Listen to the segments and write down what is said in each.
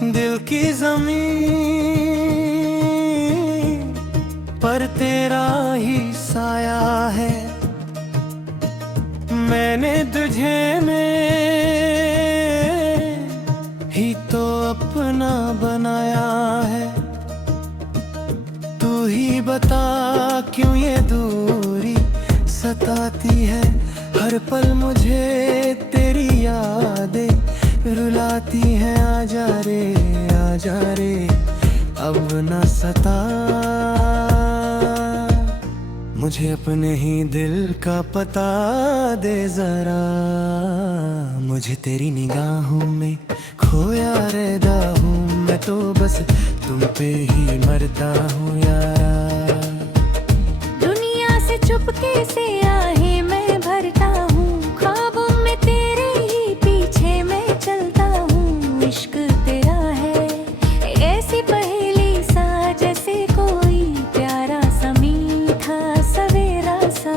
दिल की जमीन पर तेरा ही साया है। मैंने तुझे में ही तो अपना बनाया है। तू ही बता क्यों ये दूरी सताती है। हर पल मुझे तेरी यादें रुलाती हैं। आजा रे अब न सता। मुझे अपने ही दिल का पता दे जरा। मुझे तेरी निगाहों में खोया रहता हूँ मैं तो बस तुम पे ही मरता हूँ यारा। दुनिया से चुपके से आहे मैं भरता हूँ। ख्वाबों में तेरे ही पीछे मैं चलता हूँ। इश्क तेरा है ऐसी पहेली सा जैसे कोई प्यारा सा मीठा सवेरा सा।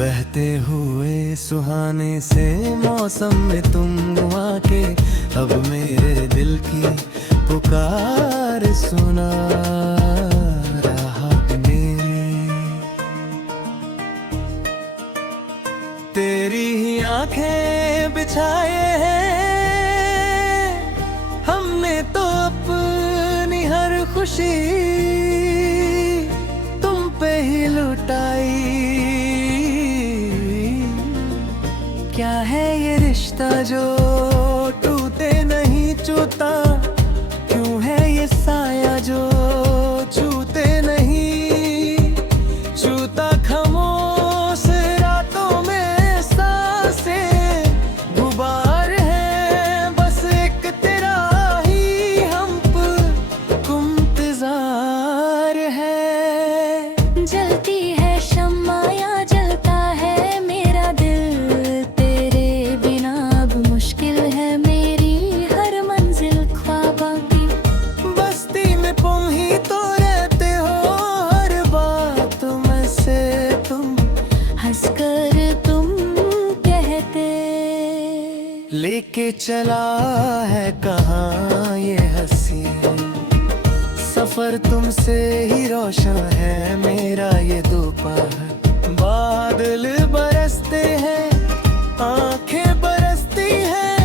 बहते हुए सुहाने से मौसम में तुम आके अब मेरे दिल की पुकार सुना रहा मेरे। तेरी ही आंखें बिछाए हैं हमने तो अपनी हर खुशी तुम पे ही लुटाई। क्या है ये रिश्ता जो टूटे नहीं छूता। क्यों है ये साया जो छूते नहीं छूता। खामोश रातों में सांसें गुबार है बस एक तेरा ही हम पर इंतजार है। जलती है शम्मा या जलता है मेरा दिल तेरे बिना। अब मुश्किल है मेरी हर मंजिल ख्वाबों की। बस्ती में तुम ही तो रहते हो हर बात में से तुम हंसकर तुम कहते। लेके चला है कहाँ ये हंसी सफर तुमसे ही रोशन है मेरा ये दोपहर। बादल बरसते हैं आंखें बरसती हैं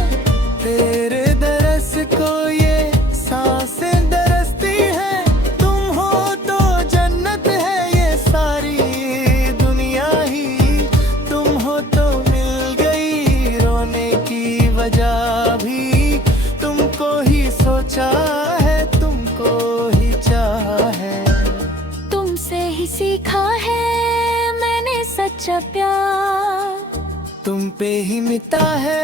तेरे दरस को ये सांसें दरसती हैं। तुम हो तो जन्नत है ये सारी दुनिया ही। तुम हो तो मिल गई रोने की वजह भी। तुमको ही सोचा है तुमको ही चाहा है। तुमसे ही सीखा है मैंने सच्चा प्यार। तुम पे ही मिटा है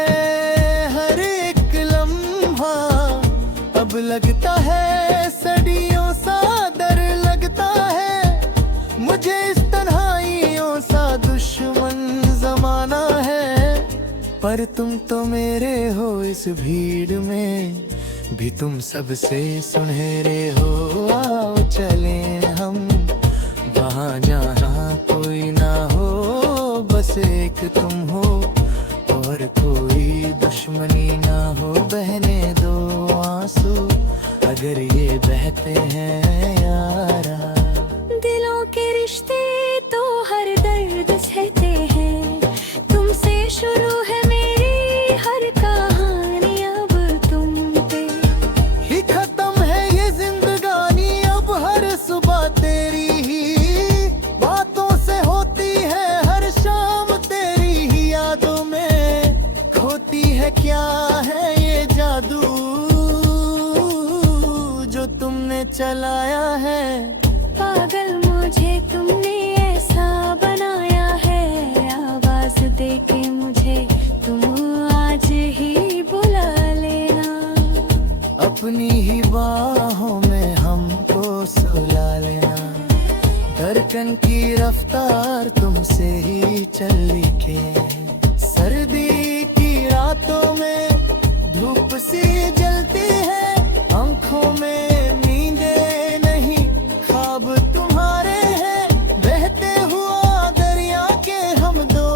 हर एक लम्हा। अब लगता है सदियों सा डर लगता है मुझे इस तन्हाइयों सा दुश्मन जमाना है। पर तुम तो मेरे हो इस भीड़ में भी तुम सबसे सुनहरे हो। आओ चले हम वहाँ जहाँ कोई ना हो बस एक तुम हो और कोई दुश्मनी ना हो। बहने दो आंसू अगर ये बहते हैं यारा। दिलों के रिश्ते तो हर दर्द सहते हैं। तुमसे शुरू है मेरी हर कहानी अब तुम पे ही खत्म है ये जिंदगानी। अब हर सुबह तेरी ही बातों से होती है हर शाम तेरी ही यादों में खोती है। क्या है ये जादू जो तुमने चलाया है। पागल मुझे तुमने ऐसा बनाया है। आवाज देके मुझे तुम आज ही बुला लेना। अपनी ही बाहों में हमको सुला लेना। धड़कन की रफ्तार तुमसे ही चल लिखे। सर्दी की रातों में धूप सी जलती है आंखों में नींदे नहीं ख्वाब तुम्हारे हैं। बहते हुआ दरिया के हम दो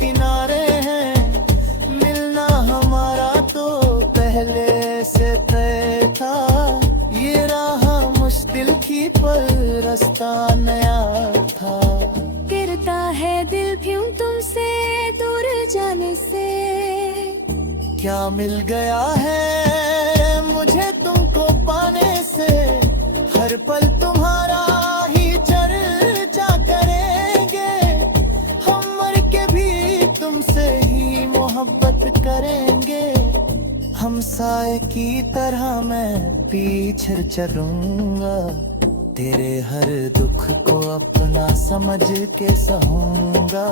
किनारे हैं। मिलना हमारा तो पहले से तय रास्ता नया था। गिरता है दिल क्यों तुमसे दूर जाने से। क्या मिल गया है मुझे तुमको पाने से, हर पल तुम्हारा ही चर्चा करेंगे। हम मर के भी तुमसे ही मोहब्बत करेंगे। हम साए की तरह मैं पीछे चलूंगा, तेरे हर दुख को अपना समझ के सहूंगा।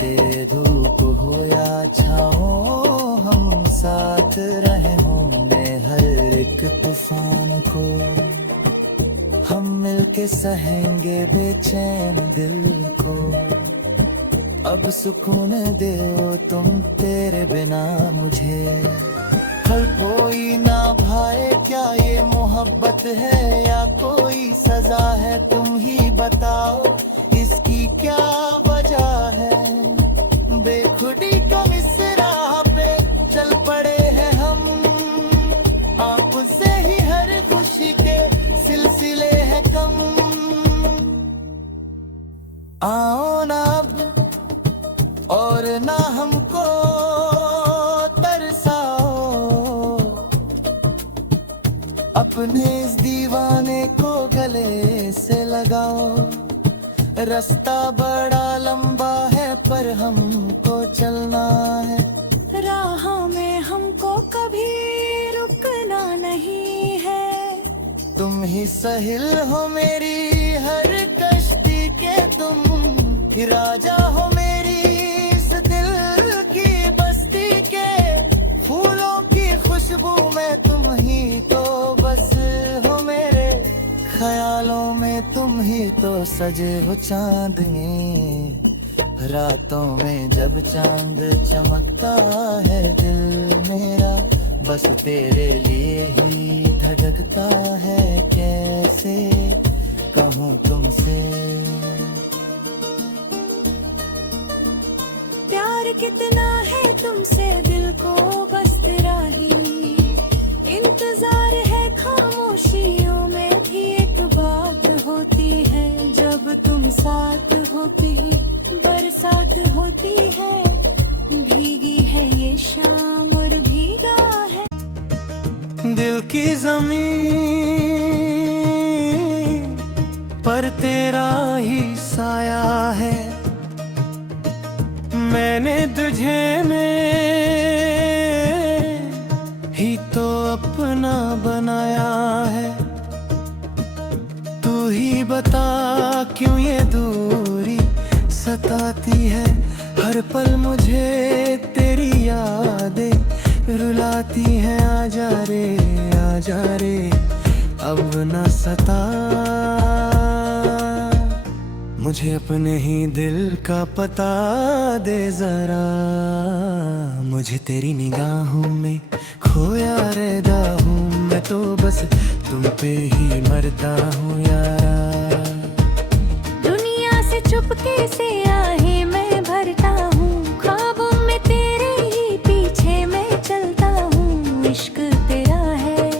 तेरे धूप हो या छाओ हम साथ रहे होंगे हर एक तूफान को। हम मिलके सहेंगे बेचैन दिल को। अब सुकून दो तुम तेरे बिना मुझे। हर कोई ना भाए क्या ये मोहब्बत है या कोई सजा है, तुम ही बताओ इसकी क्या वजह है। बेखुदी का मिसरा पे चल पड़े हैं हम, आपसे ही हर खुशी के सिलसिले हैं कम। आओ ना अब और ना हमको तरसाओ, अपने इस दीवाने को गले से लगाओ। रास्ता बड़ा लंबा है पर हमको चलना है, राहों में हमको कभी रुकना नहीं है। तुम ही सहिल हो मेरी हर कश्ती के, तुम ही राजा हो मेरी इस दिल की बस्ती के। फूलों की खुशबू में तुम ही तो बस हो मेरे, ख्यालों में तुम ही तो सजे हो चांदनी। रातों में जब चांद चमकता है दिल मेरा, बस तेरे लिए ही धड़कता है। कैसे कहूँ तुमसे प्यार कितना है तुमसे दिल को बस तेरा ही इंतजार है। खामोशियों में भी एक बात होती है, जब तुम साथ होती बरसात होती है। भीगी है ये शाम और भीगा है दिल की जमीन पर तेरा ही साया है। मैंने तुझे ही तो अपना बनाया है। तू ही बता क्यों ये दूरी सताती है, हर पल मुझे तेरी यादें रुलाती हैं। आजा रे अब न सता, मुझे अपने ही दिल का पता दे जरा। मुझे तेरी निगाहों में खोया रहता हूँ मैं तो, बस तुम पे ही मरता हूँ यारा। दुनिया से चुपके से आहे मैं भरता हूँ, ख्वाबों में तेरे ही पीछे मैं चलता हूँ। इश्क तेरा है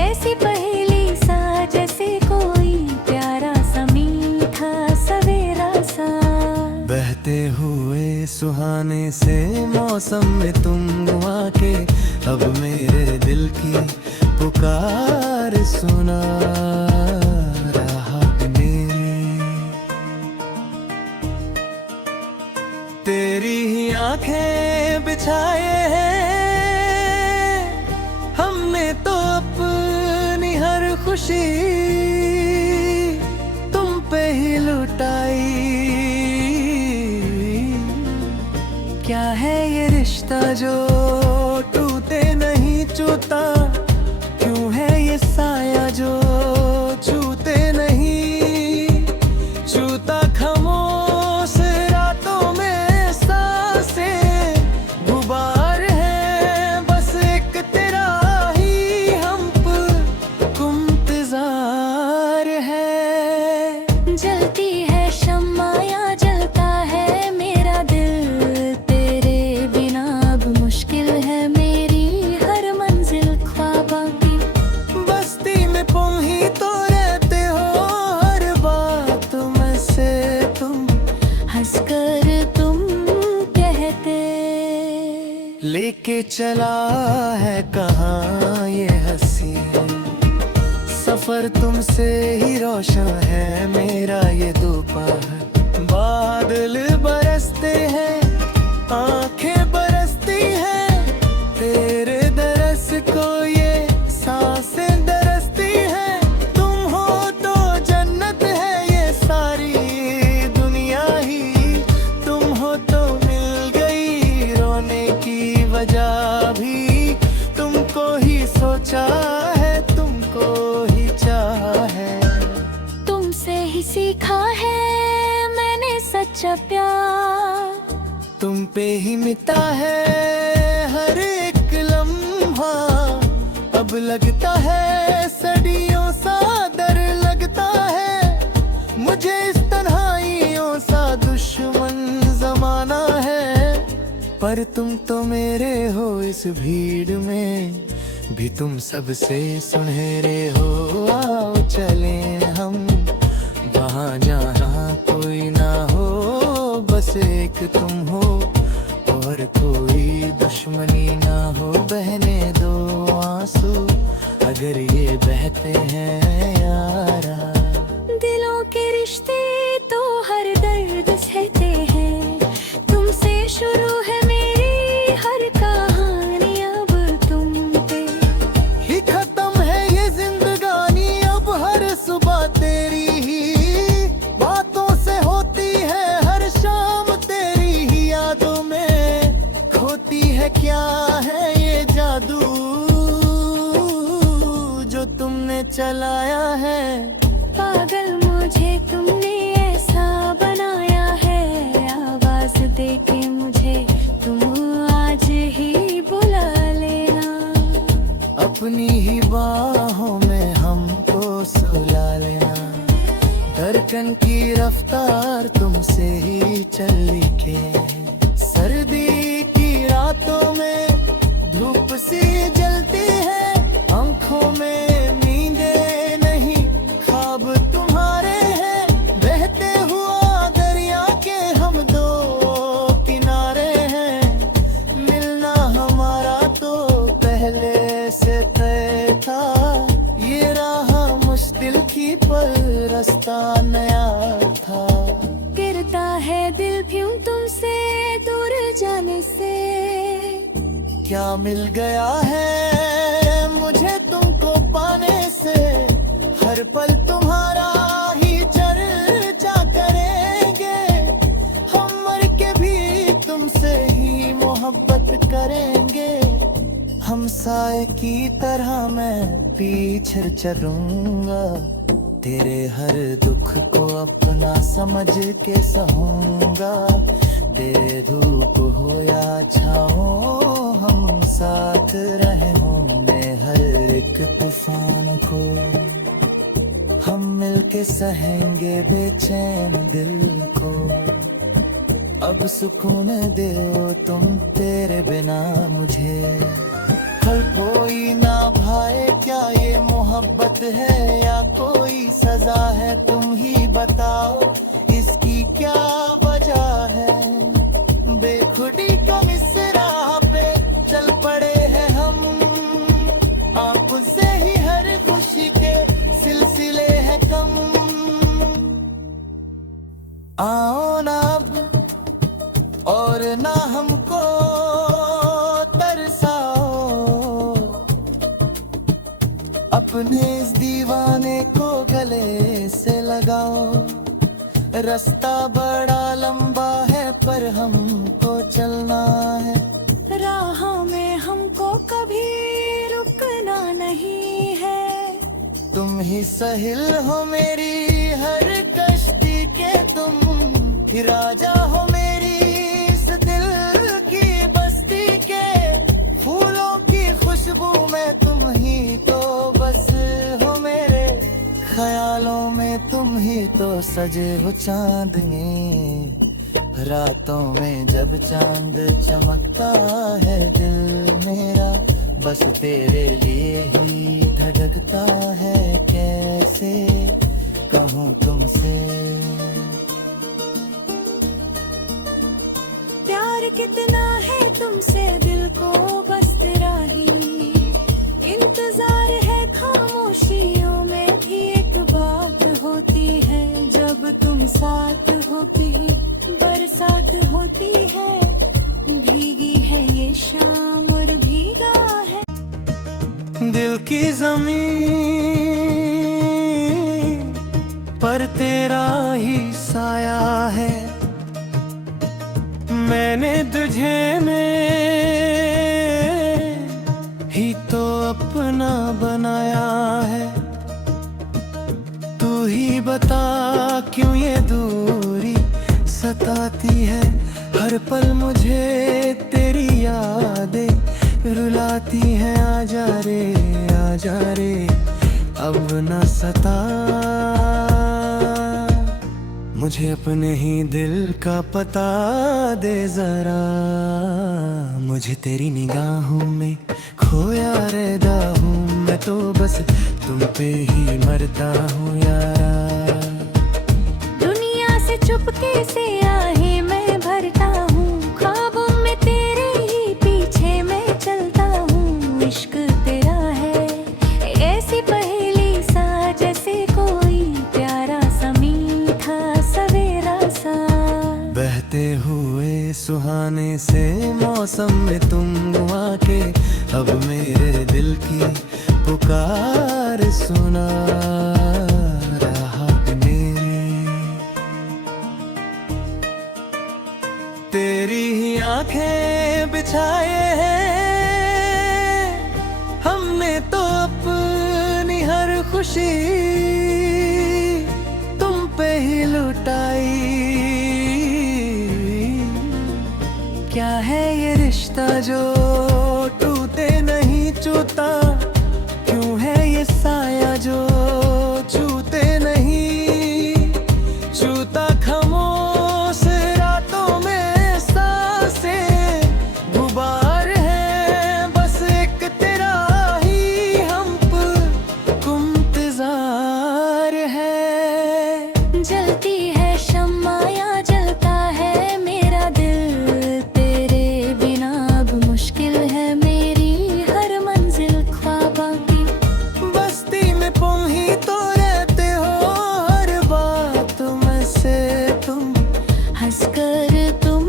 ऐसी पहेली सा, जैसे कोई प्यारा सा मीठा सवेरा सा। बहते हुए सुहाने से मौसम में तुम गुआ के, अब मेरे दिल की पुकार सुना रहा मेरे। तेरी ही आंखें बिछाए हैं हमने तो अपनी हर खुशी तुम पे ही लुटाई। क्या है ये रिश्ता जो टूटे नहीं चूता, क्यों है ये साया जो छूते नहीं छूता। खामोश रातों में सांसें गुबार है, बस एक तेरा ही हम को इंतजार है। जलती है शम्मा या जलता है मेरा दिल, तेरे बिना अब मुश्किल है मेरी हर मंजिल। लेके चला है कहाँ ये हंसी। सफर तुमसे ही रोशन है मेरा ये दोपहर। बादल बरसते हैं, आंखें बरसती हैं, तेरे दरस को ये सांसें दरसती हैं। तुम हो तो जन्नत है ये सारी दुनिया ही, तुम हो तो मिल गई रोने की वजह भी। तुमको ही सोचा है, तुमको ही चाहा है, तुमसे ही सीखा है मैंने सच्चा प्यार। तुम पे ही मिटा है हर एक लम्हा। अब लगता है सदियों सा डर लगता है, मुझे इस तन्हाइयों सा दुश्मन जमाना है। पर तुम तो मेरे हो इस भीड़ में भी, तुम सबसे सुनहरे हो। आओ चले हम वहाँ जहाँ कोई ना हो, बस एक तुम हो और कोई दुश्मनी ना हो। बहने दो आंसू अगर ये बहते हैं यारा। दिलों के रिश्ते तो हर दर्द सहते हैं, तुमसे शुरू है मेरी हर कहानी। अब तुम पे ही खत्म है ये जिंदगानी, अब हर सुबह तेरी ही बातों से होती है, हर शाम तेरी ही यादों में खोती है। क्या है ये जादू जो तुमने चलाया है। पागल मुझे तुमने ऐसा बनाया है, आवाज देके मुझे तुम आज ही बुला लेना। अपनी ही बाहों में हमको सुला लेना। धड़कन की रफ्तार तुमसे ही चल के, सर्दी की रातों में धूप सी जलती है, आंखों में नींदें नहीं ख्वाब तुम्हारे हैं। बहते हुआ दरिया के हम दो किनारे हैं, मिलना हमारा तो पहले से तय था। ये राह मुश्किल थी पर रास्ता नया था। गिरता है दिल क्यों तुमसे दूर जाने से। क्या मिल गया है मुझे तुमको पाने से, हर पल तुम्हारा ही चर्चा करेंगे। हम मर के भी तुमसे ही मोहब्बत करेंगे। हम साए की तरह मैं पीछे चलूंगा, तेरे हर दुख को अपना समझ के सहूंगा। तेरे धूप हो या छाओ हम साथ रहे होंगे हर एक तूफान को। हम मिलके सहेंगे बेचैन दिल को। अब सुकून दो तुम तेरे बिना मुझे। कल कोई ना भाए क्या ये मोहब्बत है या कोई सजा है, तुम ही बताओ इसकी क्या वजह है। बेखुदी का मिसरा पे चल पड़े हैं हम, आपसे ही हर खुशी के सिलसिले हैं कम। आओ ना अब और ना हमको तरसाओ, अपने इस दीवाने को गले से लगाओ। रास्ता बड़ा लंबा है पर हमको चलना है, राहों में हमको कभी रुकना नहीं है। तुम ही सहिल हो मेरी हर कश्ती के, तुम ही राजा हो मेरी इस दिल की बस्ती के। फूलों की खुशबू में तुम ही तो बस हो मेरे, ख्यालों में तुम ही तो सजे हो चांदनी। रातों में जब चांद चमकता है दिल मेरा, बस तेरे लिए ही धड़कता है। कैसे कहूँ तुमसे प्यार कितना है तुमसे दिल को बस तेरा ही इंतजार है। खामोशियों में भी एक बात होती है, जब तुम साथ हो भी बरसात होती है। भीगी है ये शाम और भीगा है दिल की जमीन पर तेरा ही साया है। मैंने तुझे में ही तो अपना बनाया है। तू ही बता क्यों ये दूरी सताती है। हर पल मुझे तेरी यादें रुलाती हैं। आजा रे अब न सता, मुझे अपने ही दिल का पता दे जरा। मुझे तेरी निगाहों में खोया रहता हूँ मैं तो, बस तुम पे ही मरता हूँ यारा। दुनिया से चुपके से आहे मैं भरता हूँ, ख्वाबों में तेरे ही पीछे मैं चलता हूँ। इश्क तेरा है ऐसी पहेली सा, जैसे कोई प्यारा सा मीठा सवेरा सा। बहते हुए सुहाने से मौसम में तुम गुआ के, अब मेरे दिल की पुकार सुना रहा मेरे। तेरी ही आंखें बिछाए हैं हमने तो अपनी हर खुशी तुम पे ही लुटाई। क्या है ये रिश्ता जो टूटे नहीं चूता, क्यों है ये साया जो छूते नहीं छूता। खामोश रातों में सांसें गुबार है, बस एक तेरा ही हम को इंतजार है। जलती है शम्मा या जलता है मेरा दिल, तेरे बिना अब मुश्किल है मेरी हर मंजिल ख्वाबा की। बस्ती में तुम ही तो रहते हो, हर बात में से तुम हंसकर तुम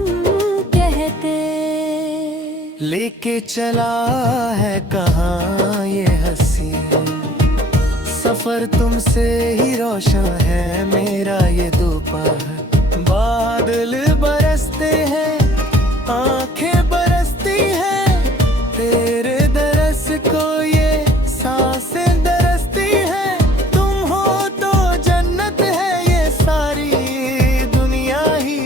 कहते। लेके चला है कहाँ ये हंसी सफर, तुमसे ही रोशन है मेरा ये दोपहर। बादल बरसते हैं आंखें बरसती हैं, तेरे दरस को ये सांसें दरसती हैं। तुम हो तो जन्नत है ये सारी दुनिया ही,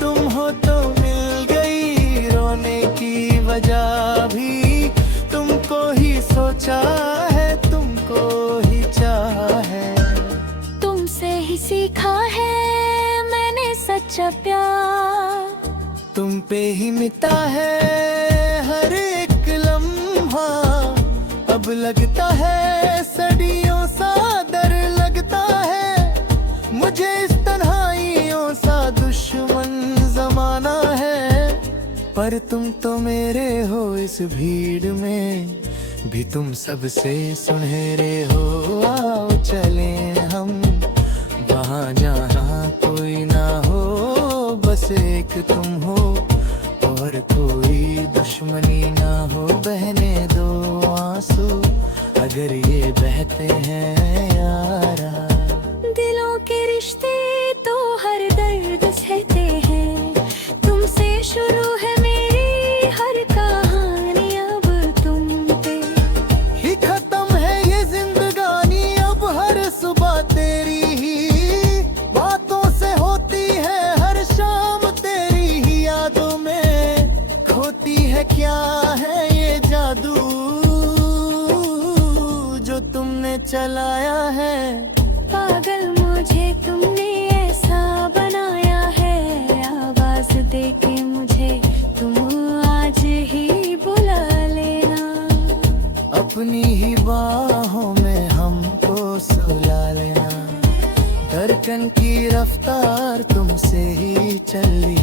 तुम हो तो मिल गई रोने की वजह भी। तुमको ही सोचा है तुमको ही चाहा है, तुमसे ही सीखा है मैंने सच्चा प्यार। तुम पे ही मिटा है हर एक लम्हा, अब लगता है सदियों सा डर लगता है। मुझे इस तन्हाइयों सा दुश्मन जमाना है, पर तुम तो मेरे हो इस भीड़ में भी तुम सबसे सुनहरे हो। आओ चले हम वहाँ जहाँ कोई ना हो, बस एक तुम हो और कोई दुश्मनी ना हो। बहने दो आंसू अगर ये बहते हैं यारा। दिलों के रिश्ते तो हर दर्द सहते हैं, तुमसे शुरू है मेरी हर कहानी। अब तुम पे ही खत्म है ये जिंदगानी, अब हर सुबह तेरी ही बातों से होती है। हर शाम तेरी ही यादों में खोती है। क्या है ये जादू जो तुमने चलाया है। पागल मुझे तुमने ऐसा बनाया है, आवाज देके मुझे तुम आज ही बुला लेना। अपनी ही बाहों में हमको सुला लेना। धड़कन की रफ्तार तुमसे ही चल रही